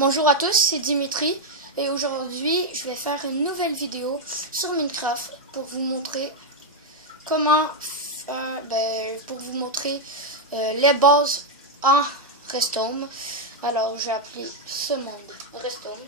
Bonjour à tous, c'est Dimitri et aujourd'hui je vais faire une nouvelle vidéo sur Minecraft pour vous montrer comment les bases en Redstone. Alors j'ai appelé ce monde Redstone.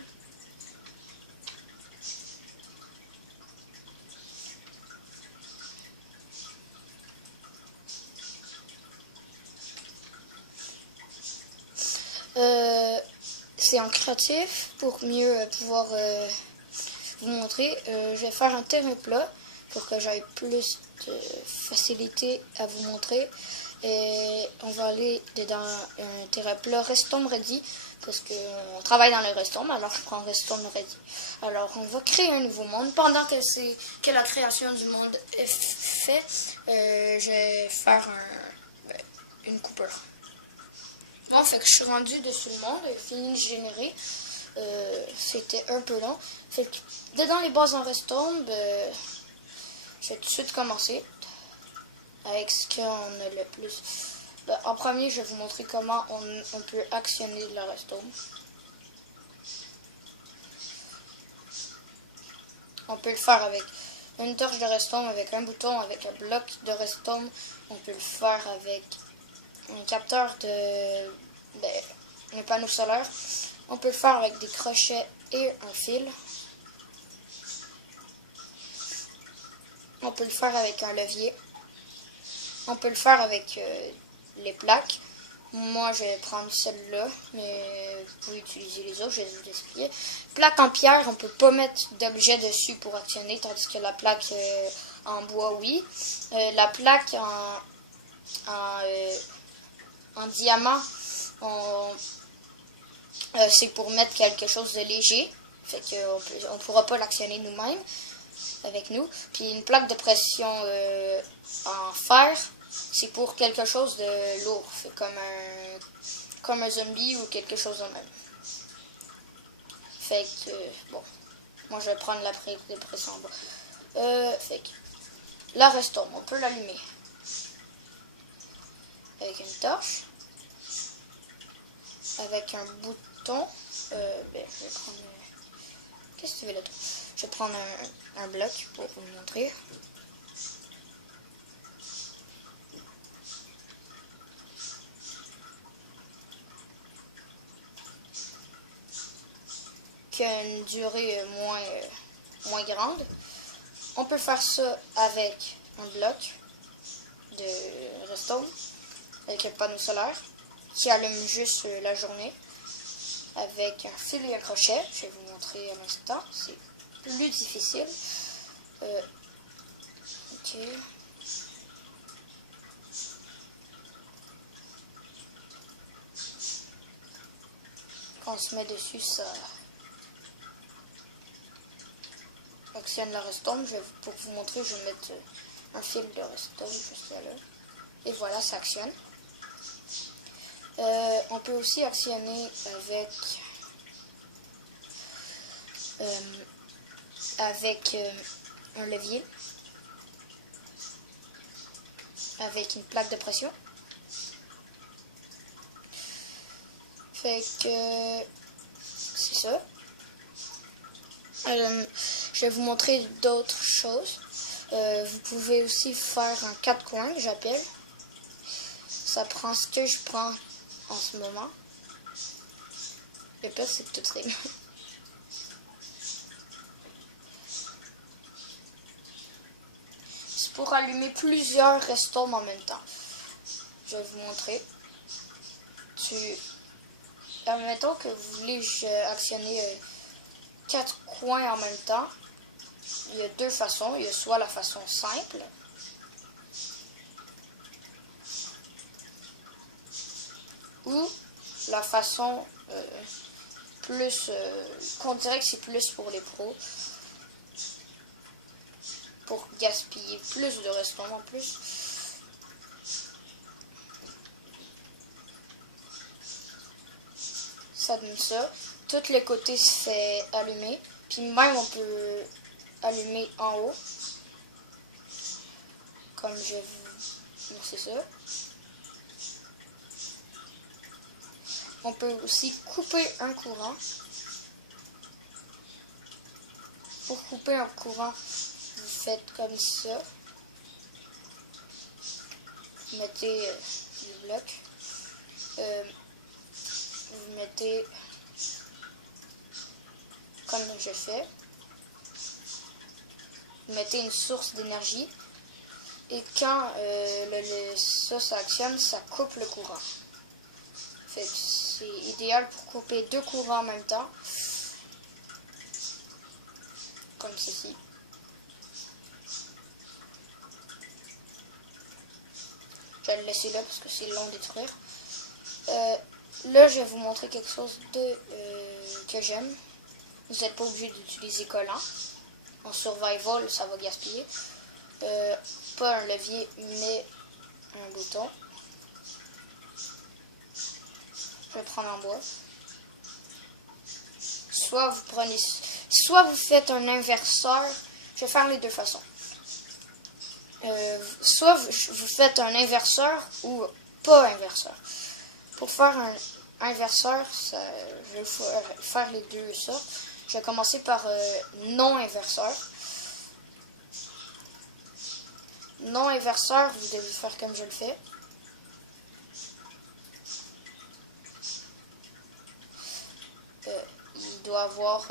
C'est en créatif pour mieux pouvoir vous montrer. Je vais faire un terrain plat pour que j'aille plus de facilité à vous montrer. Et on va aller dans un terrain plat Redstone Ready parce qu'on travaille dans le Redstone, alors je prends Redstone Ready. Alors on va créer un nouveau monde. Pendant que la création du monde est faite, je vais faire une coupure. Bon, fait que je suis rendu dessus le monde, j'ai fini de générer. C'était un peu long. Fait que dedans les bases en Redstone, je vais tout de suite commencer avec ce qu'on a le plus. En premier, je vais vous montrer comment on peut actionner le Redstone. On peut le faire avec une torche de Redstone, avec un bouton, avec un bloc de Redstone. On peut le faire avec un capteur un panneau solaire. On peut le faire avec des crochets et un fil. On peut le faire avec un levier. On peut le faire avec les plaques. Moi, je vais prendre celle-là, mais vous pouvez utiliser les autres, je vais vous expliquer. Plaque en pierre, on ne peut pas mettre d'objet dessus pour actionner, tandis que la plaque en bois, oui. La plaque en diamant, c'est pour mettre quelque chose de léger. Fait qu'on ne pourra pas l'actionner nous-mêmes avec nous. Puis une plaque de pression en fer, c'est pour quelque chose de lourd. C'est comme un zombie ou quelque chose de même. Fait que, bon, moi je vais prendre la plaque de pression en bas. Fait que, la Redstone, on peut l'allumer avec une torche, avec un bouton. Je vais prendre. Qu'est-ce que tu veux là-dedans? Je vais prendre un bloc pour vous montrer. Qui a une durée moins grande. On peut faire ça avec un bloc de Redstone, avec un panneau solaire qui allume juste la journée, avec un fil et un crochet. Je vais vous montrer à l'instant, c'est plus difficile. Ok. Quand on se met dessus, ça actionne la Redstone. Pour vous montrer, je vais mettre un fil de Redstone juste là. Et voilà, ça actionne. On peut aussi actionner avec un levier, avec une plaque de pression. Fait que c'est ça. Je vais vous montrer d'autres choses. Vous pouvez aussi faire un 4 coins, j'appelle. Ça prend ce que je prends en ce moment. Le pire, c'est que tout est. C'est pour allumer plusieurs redstones en même temps. Je vais vous montrer. Admettons que vous voulez actionner 4 coins en même temps. Il y a deux façons. Il y a soit la façon simple, ou la façon plus qu'on dirait que c'est plus pour les pros, pour gaspiller plus de redstone en plus. Ça donne ça. Tous les côtés se fait allumer. Puis même on peut allumer en haut. Comme je vous... C'est ça. On peut aussi couper un courant. Pour couper un courant, vous faites comme ça. Vous mettez le bloc. Vous mettez comme je fais. Vous mettez une source d'énergie. Et quand ça actionne, ça coupe le courant. Fait que c'est idéal pour couper deux courants en même temps. Comme ceci. Je vais le laisser là parce que c'est long à détruire. Là, je vais vous montrer quelque chose que j'aime. Vous n'êtes pas obligé d'utiliser collant. En survival, ça va gaspiller. Pas un levier, mais un bouton. Je vais prendre en bois. Soit vous faites un inverseur. Je vais faire les deux façons. Soit vous faites un inverseur ou pas inverseur. Pour faire un inverseur, je vais faire les deux sortes. Je vais commencer par non inverseur. Non inverseur, vous devez faire comme je le fais. Il doit avoir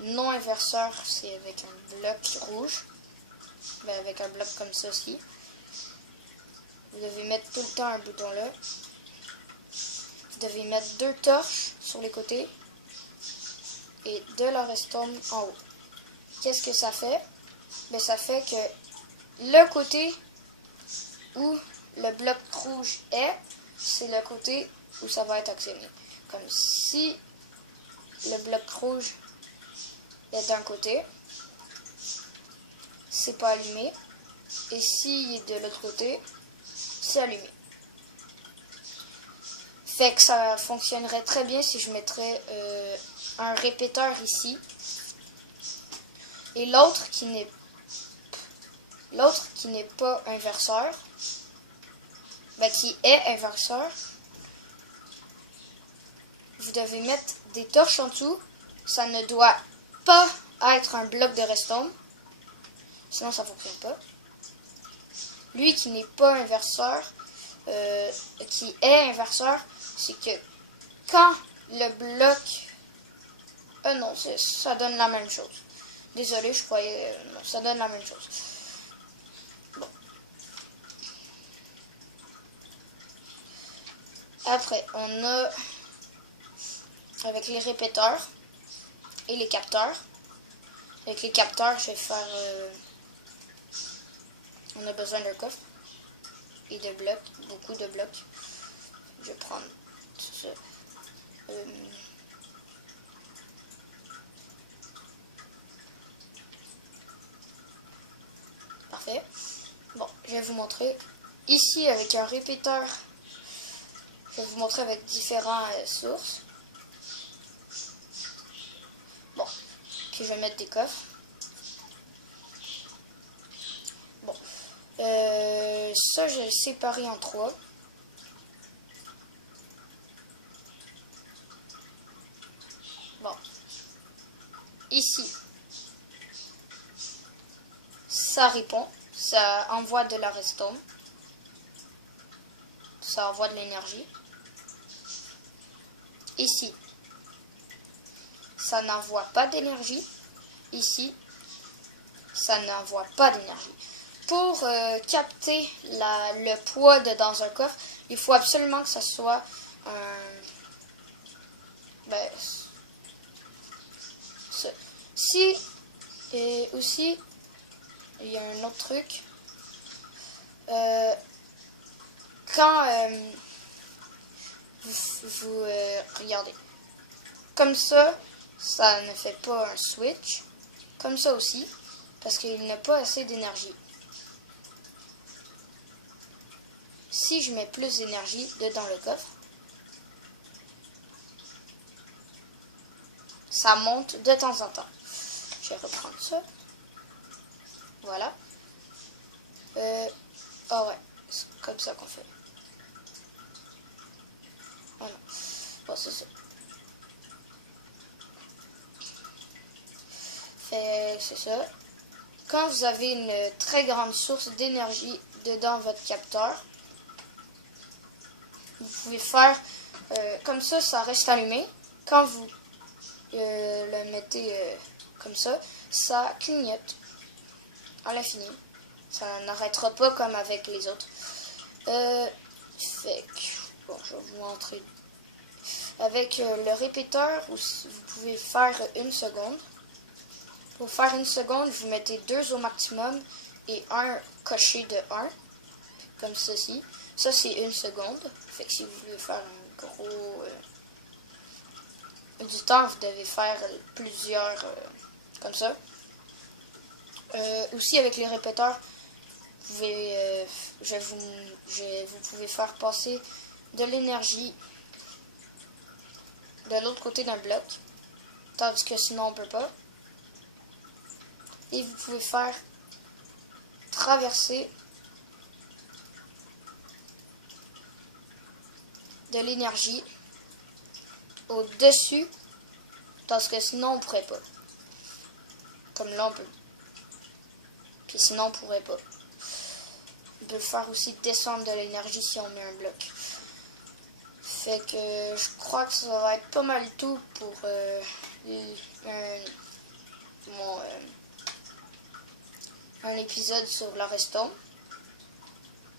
non inverseur, c'est avec un bloc rouge. Ben, avec un bloc comme ça aussi. Vous devez mettre tout le temps un bouton là. Vous devez mettre deux torches sur les côtés et de la redstone en haut. Qu'est-ce que ça fait? Ben, ça fait que le côté où le bloc rouge est, c'est le côté où ça va être actionné. Comme si le bloc rouge est d'un côté, c'est pas allumé. Et s'il est de l'autre côté, c'est allumé. Fait que ça fonctionnerait très bien si je mettrais un répéteur ici. Et l'autre qui n'est pas inverseur, ben, qui est inverseur, vous devez mettre des torches en dessous. Ça ne doit pas être un bloc de redstone, sinon ça ne fonctionne pas. Lui qui n'est pas inverseur, qui est inverseur, c'est que quand le bloc... non, ça donne la même chose. Désolé, je croyais... non, ça donne la même chose. Bon. Après, on a... avec les répéteurs et les capteurs. Avec les capteurs, je vais faire... on a besoin d'un coffre et de blocs, beaucoup de blocs. Je vais prendre ça. Parfait. Bon, je vais vous montrer. Ici, avec un répéteur, je vais vous montrer avec différentes sources. Bon, puis je vais mettre des coffres. Bon, ça, je vais le séparer en trois. Bon, ici, ça répond, ça envoie de la redstone, ça envoie de l'énergie. Ici, ça n'envoie pas d'énergie. Ici, ça n'envoie pas d'énergie. Pour capter le poids dans un coffre, il faut absolument que ça soit un... Ben, si, et aussi, il y a un autre truc. Quand vous regardez, comme ça ne fait pas un switch. Comme ça aussi, parce qu'il n'a pas assez d'énergie. Si je mets plus d'énergie dedans le coffre, ça monte de temps en temps. Je vais reprendre ça. Voilà. Ah ouais, c'est comme ça qu'on fait. Voilà. Ouais, c'est ça. Fait c'est ça. Quand vous avez une très grande source d'énergie dedans votre capteur, vous pouvez faire comme ça, ça reste allumé. Quand vous le mettez comme ça clignote à l'infini. Ça n'arrêtera pas comme avec les autres. Fait que, bon, je vais vous montrer. Avec le répéteur, vous pouvez faire 1 seconde. Pour faire 1 seconde, vous mettez 2 au maximum et un coché de 1, comme ceci. Ça, c'est 1 seconde. Fait que si vous voulez faire un gros du temps, vous devez faire plusieurs comme ça. Aussi, avec les répéteurs, vous pouvez, vous pouvez faire passer de l'énergie de l'autre côté d'un bloc, tandis que sinon on ne peut pas. Et vous pouvez faire traverser de l'énergie au-dessus, tandis que sinon on ne pourrait pas. Comme là on peut. Puis sinon on ne pourrait pas. On peut faire aussi descendre de l'énergie si on met un bloc. Fait que je crois que ça va être pas mal tout pour un épisode sur la redstone.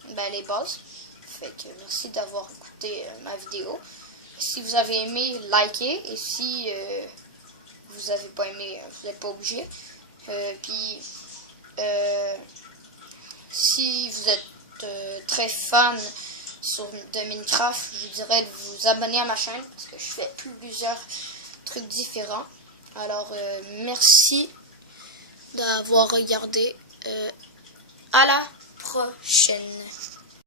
Ben, les bases. Fait que merci d'avoir écouté ma vidéo. Si vous avez aimé, likez. Et si vous n'avez pas aimé, vous n'êtes pas obligé. Puis si vous êtes très fan de Minecraft, je vous dirais de vous abonner à ma chaîne parce que je fais plusieurs trucs différents. Alors merci d'avoir regardé. À la prochaine.